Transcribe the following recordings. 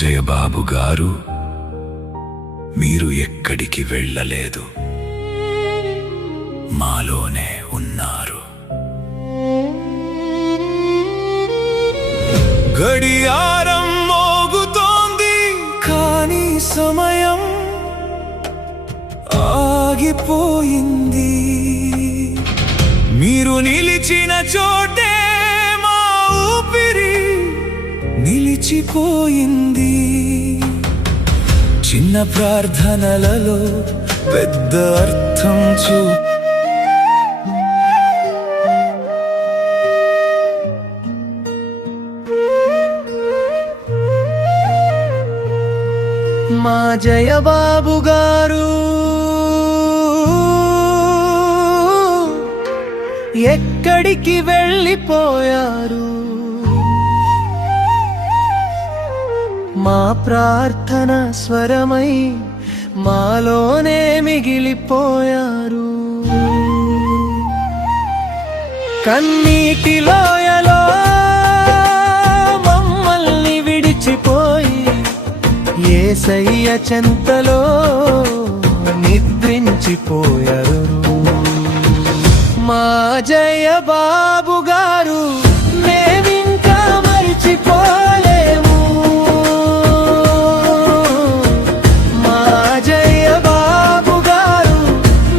జయబాబు గారు, మీరు ఎక్కడికి వెళ్ళలేదు, మాలోనే ఉన్నారు. గడియారం మోగుతోంది, కానీ సమయం ఆగిపోయింది. మీరు నిలిచిన చోటే మా ఊపిరి నిలిచిపోయింది. చిన్న ప్రార్థనలలో పెద్ద అర్థం మా జయబాబు గారు ఎక్కడికి వెళ్ళిపోయారు? మా ప్రార్థన స్వరమై మాలోనే మిగిలిపోయారు. కన్నీటి లోయలో మమ్మల్ని విడిచిపోయి యేసయ్య చెంతలో నిద్రించిపోయారు. మా జయబాబు గారు మేమింకా మరిచిపోలేము. మా జయబాబు గారు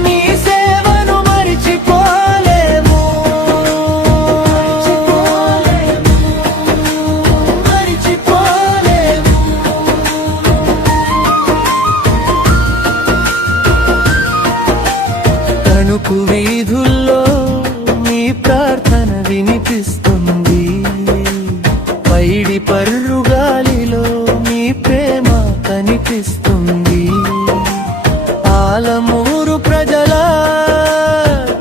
మీ సేవను మరిచిపోలేము. మరిచిపోలేము. తణుకు వీధుల్లో మీ ప్రార్థన వినిపిస్తుంది. పైడి పర్రుగాలిలో మీ ప్రేమ కనిపిస్తుంది. ఆలమూరు ప్రజల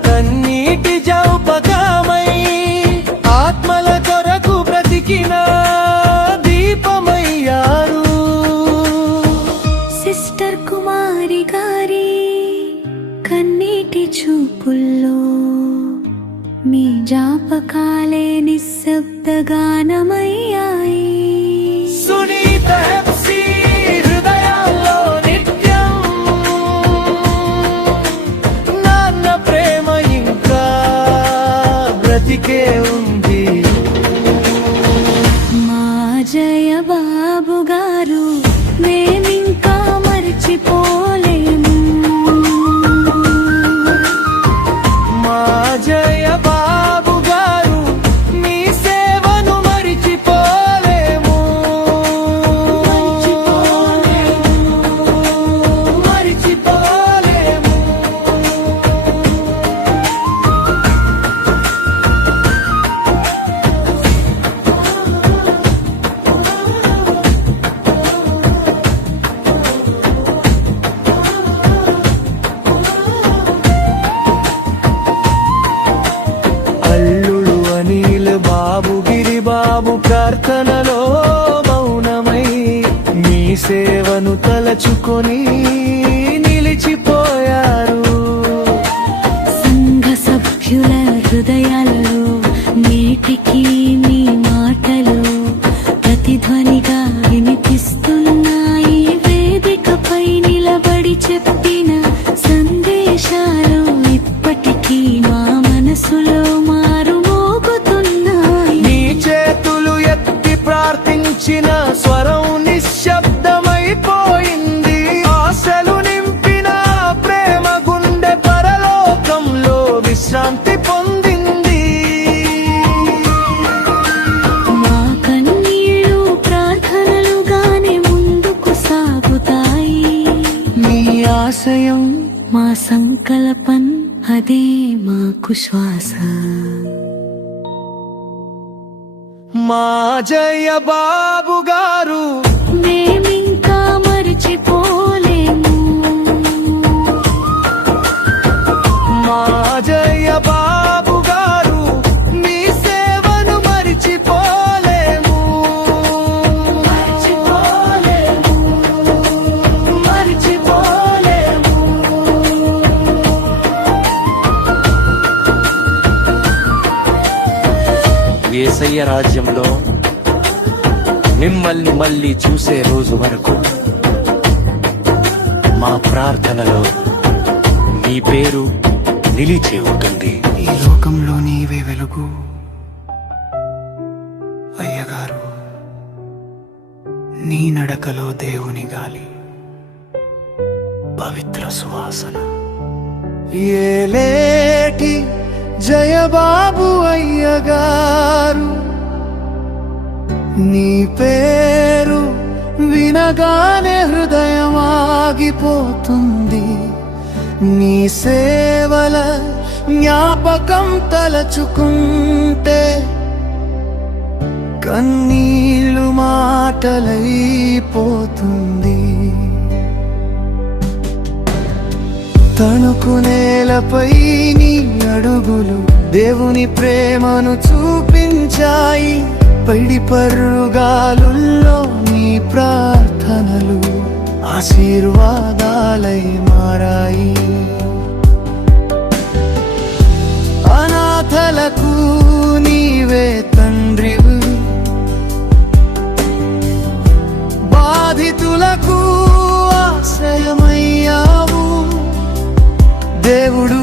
కన్నీటి జౌపకమై ఆత్మల కొరకు బ్రతికిన దీపమయ్యారు. సిస్టర్ కుమారి గారి కన్నీటి చూపుల్లో మీ జాపకాలే నిశ్శబ్దగానమయ్యాయి. సునీత హెప్సీ హృదయాల్లో నిత్యం నాన్న ప్రేమ ఇంకా బ్రతికే ఉంది. మా జయబాబు గారు మేమింకా మర్చిపోలేము. మా జయబాబు గారు మీ సేవను మరిచిపోలేము. మరిచిపోలేము. అల్లుడు అనిల్ బాబు గిరిబాబు ప్రార్థనలో మౌనమై మీ సేవను తలచుకొని నిలిచిపోయారు. సంఘ సభ్యుల హృదయాలలో నేటికి మీ మాటలు ప్రతిధ్వనిగా వినిపిస్తున్నాయి. వేదికపై నిలబడి చెప్పిన సందేశాలు ఇప్పటికీ మా మనసులో మారుమోగుతున్నాయి. నీ చేతులు ఎత్తి ప్రార్థించిన స్వరం నిశ్శబ్దమైపోయింది. ఆశలు నింపిన ప్రేమ గుండె పరలోకంలో విశ్రాంతి పొందింది. మా కన్నీళ్ళు ప్రార్థనలుగానే ముందుకు సాగుతాయి. మీ ఆశయం మా సంకల్పం అదే మాకు శ్వాస. మా జయబాబు గారు మేమింకా మరిచిపోలేము. మా జయబాబు గారు మీ సేవను మరిచిపోలేము. మరిచిపోలేము. మరిచిపోలేము. యేసయ్య రాజ్యంలో మిమ్మల్ని మళ్ళీ చూసే రోజు వరకు మా ప్రార్థనలో మీ పేరు నిలిచి ఉంటుంది. ఈ లోకంలో నీవే వెలుగు అయ్యగారు, నీ నడకలో దేవుని గాలి, పవిత్ర సువాసన. ఏలేటి జయబాబు అయ్యగారు, నీ పేరు వినగానే హృదయం ఆగిపోతుంది. నీ సేవల జ్ఞాపకం తలచుకుంటే కన్నీళ్ళు మాటలైపోతుంది. తణుకు నేలపై నీ అడుగులు దేవుని ప్రేమను చూపించాయి. పైడి పర్రుగాలుల్లో నీ ప్రార్థనలు ఆశీర్వాదాలై మారాయి. అనాథలకు నీవే తండ్రివి, బాధితులకు ఆశ్రయమయ్యావు. దేవుడు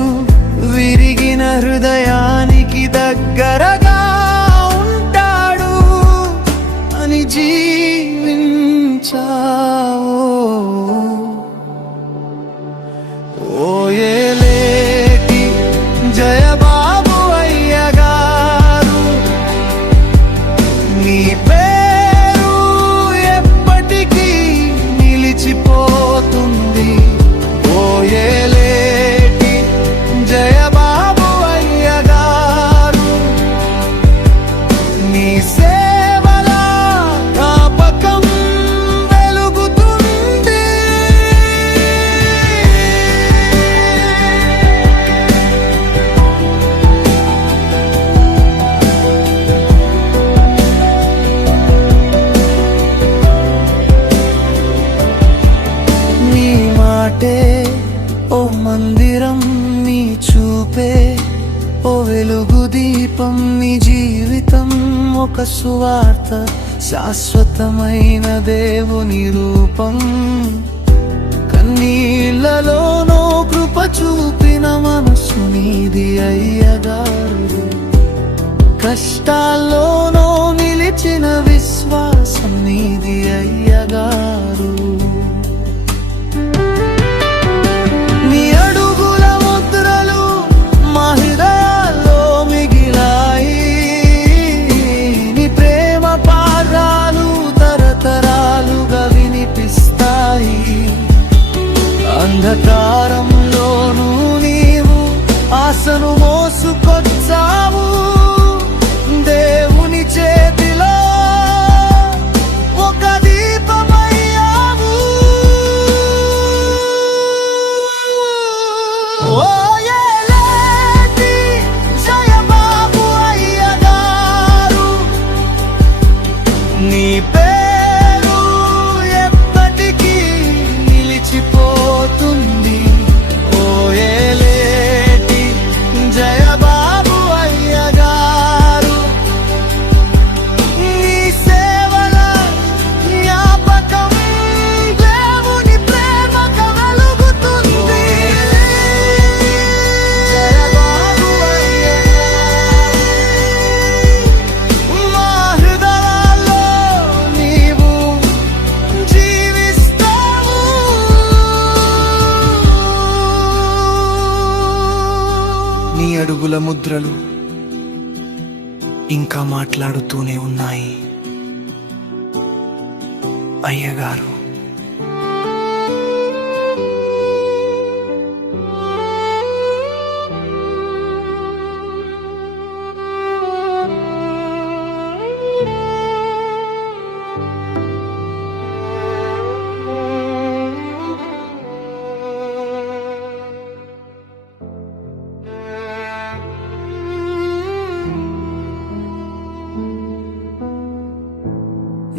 విరిగిన హృదయానికి దగ్గరగా ఉంటాడు అని జీవించావు. ఓ ఏలేటి జయబాబు అయ్యగారు, నీ పేరు ఎప్పటికీ నిలిచిపోతుంది. ఓ ఏలేటి జయబాబు అయ్యగారు, నీ సేవల జ్ఞాపకం వెలుగుతుంది. నీ మాటే ఓ మందిరం, నీ చూపే ఓ వెలుగు దీపం. నీ జీవితం ఒక సువార్త, శాశ్వతమైన దేవుని రూపం. కన్నీళ్లలోనో కృప చూపిన మనసు నీది అయ్యగారు, కష్టాల్లోనో నిలిచిన విశ్వాసం నీది అయ్యగారు. నీ అడుగుల ముద్రలు మా హృదయాల్లో మిగిలాయి. నీ ప్రేమ పాదాలు తరతరాలుగా వినిపిస్తాయి. అంధకారంలోనూ నీవు ఆశను మోసుకొచ్చావు. దేవుని చేతిలో ఒక దీపమయ్యావు. ఓ ఏలేటి జయబాబు అయ్యగారు, నీ పేరు ఎప్పటికీ నిలిచిపోతుంది. ఓ ఏలేటి జయబాబు అయ్యగారు, నీ సేవల జ్ఞాపకం దేవుని ప్రేమగా వెలుగుతుంది. జయబాబు అయ్యగారు, మా హృదయాల్లో నీవు జీవిస్తావు. నీ అడుగుల ముద్రలు ఇంకా మాట్లాడుతూనే ఉన్నాయి అయ్యగారు.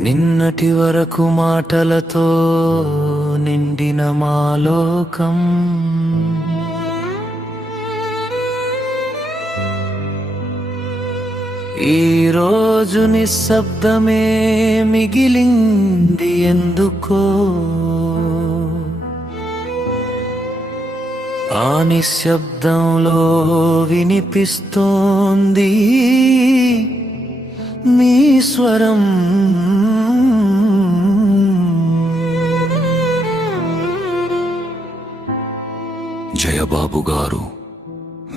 నిన్నటి వరకు మాటలతో నిండిన మా లోకం ఈ రోజు నిశ్శబ్దమే మిగిలింది ఎందుకో, ఆ నిశ్శబ్దంలో వినిపిస్తోంది మీ స్వరం. జయబాబు గారు,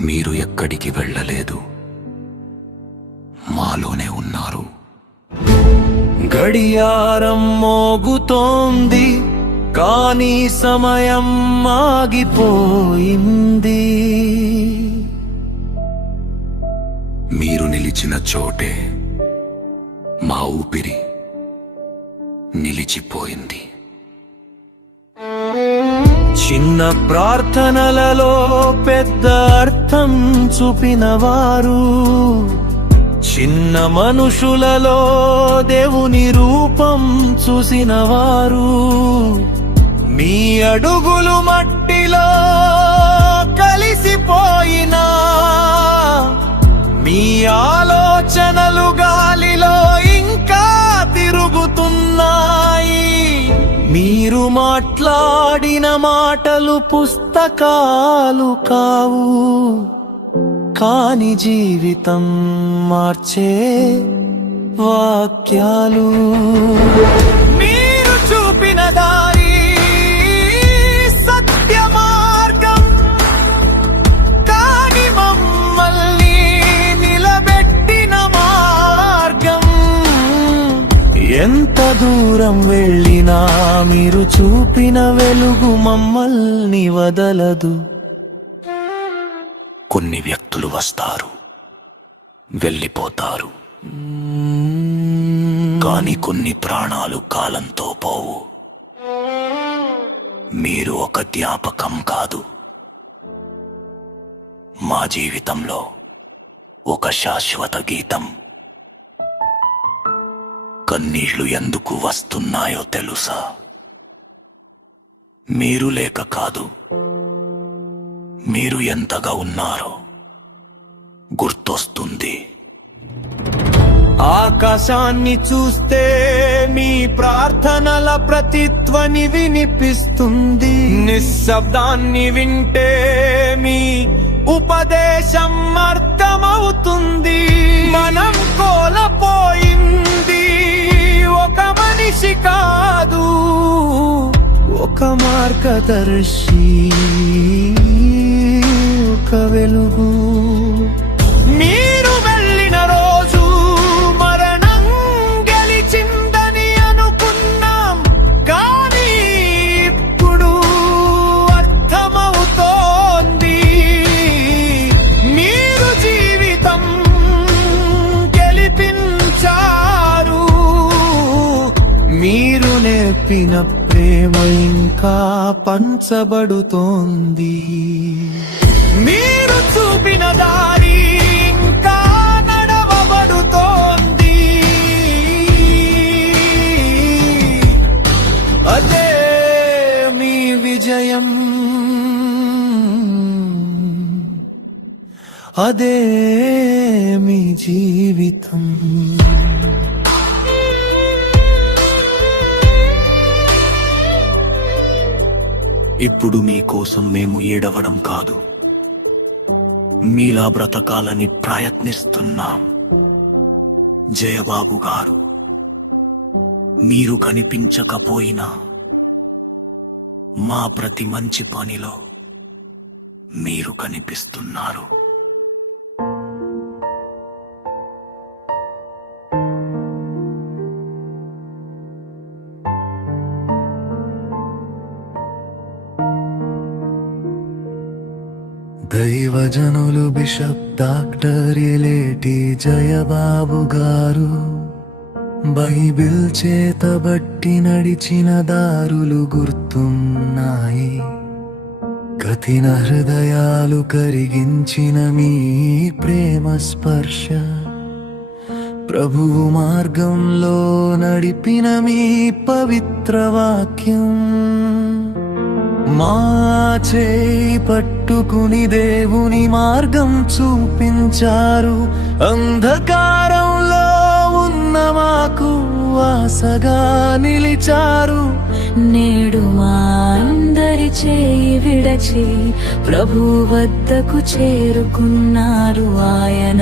మీరు ఎక్కడికి వెళ్ళలేదు, మాలోనే ఉన్నారు. గడియారం మోగుతోంది కానీ సమయం ఆగిపోయింది. మీరు నిలిచిన చోటే మా ఊపిరి నిలిచిపోయింది. చిన్న ప్రార్థనలలో పెద్ద అర్థం చూపినవారు, చిన్న మనుషులలో దేవుని రూపం చూసినవారు, మీ అడుగులు మట్టిలో కలిసిపోయినా, మీ ఆలోచనలు గాలిలో ఇంకా తిరుగుతున్నాయి. మీరు మాట్లాడిన మాటలు పుస్తకాలు కావు, కాని జీవితం మార్చే వాక్యాలు. మీరు చూపిన దారి సత్య మార్గం, కాని మమ్మల్ని నిలబెట్టిన మార్గం. ఎంత దూరం వెళ్ళినా మీరు చూపిన వెలుగు మమ్మల్ని వదలదు. కొన్ని వ్యక్తులు వస్తారు, వెళ్ళిపోతారు, కానీ కొన్ని ప్రాణాలు కాలంతో పోవు. మీరు ఒక జ్ఞాపకం కాదు, మా జీవితంలో ఒక శాశ్వత గీతం. కన్నీళ్లు ఎందుకు వస్తున్నాయో తెలుసా? మీరు లేక కాదు, మీరు ఎంతగా ఉన్నారో గుర్తొస్తుంది. ఆకాశాన్ని చూస్తే మీ ప్రార్థనల ప్రతిధ్వని వినిపిస్తుంది. నిశ్శబ్దాన్ని వింటే మీ ఉపదేశం అర్థమవుతుంది. మనం కోల్పోయింది ఒక మనిషి కాదు, ఒక మార్గదర్శి, ఒక వెలుగు. మీరు వెళ్ళిన రోజు మరణం గెలిచిందని అనుకున్నాం, కానీ ఇప్పుడు అర్థమవుతోంది మీరు జీవితం గెలిపించారు. మీరు నేర్పిన ప్రేమ ఇంకా పంచబడుతోంది. మీరు చూపిన దారి ఇంకా నడవబడుతోంది. అదే మీ విజయం, అదే మీ జీవితం. ఇప్పుడు మీకోసం మేము ఏడవడం కాదు, మీలా బ్రతకాలని ప్రయత్నిస్తున్నాం. జయబాబు గారు, మీరు కనిపించకపోయినా మా ప్రతి మంచి పనిలో మీరు కనిపిస్తున్నారు. దైవజనులు బిషప్ డాక్టర్ ఎలేటి జయబాబు గారు బైబిల్ చేతబట్టి నడిచిన దారులు గుర్తున్నాయి. కఠిన హృదయాలు కరిగించిన మీ ప్రేమ స్పర్శ, ప్రభువు మార్గంలో నడిపిన మీ పవిత్ర వాక్యం మా చేయి పట్టుకుని దేవుని మార్గం చూపించారు. అంధకారంలో ఉన్న మాకు ఆశగా నిలిచారు. నేడు మా అందరి చేయి విడచి ప్రభు వద్దకు చేరుకున్నారు. ఆయన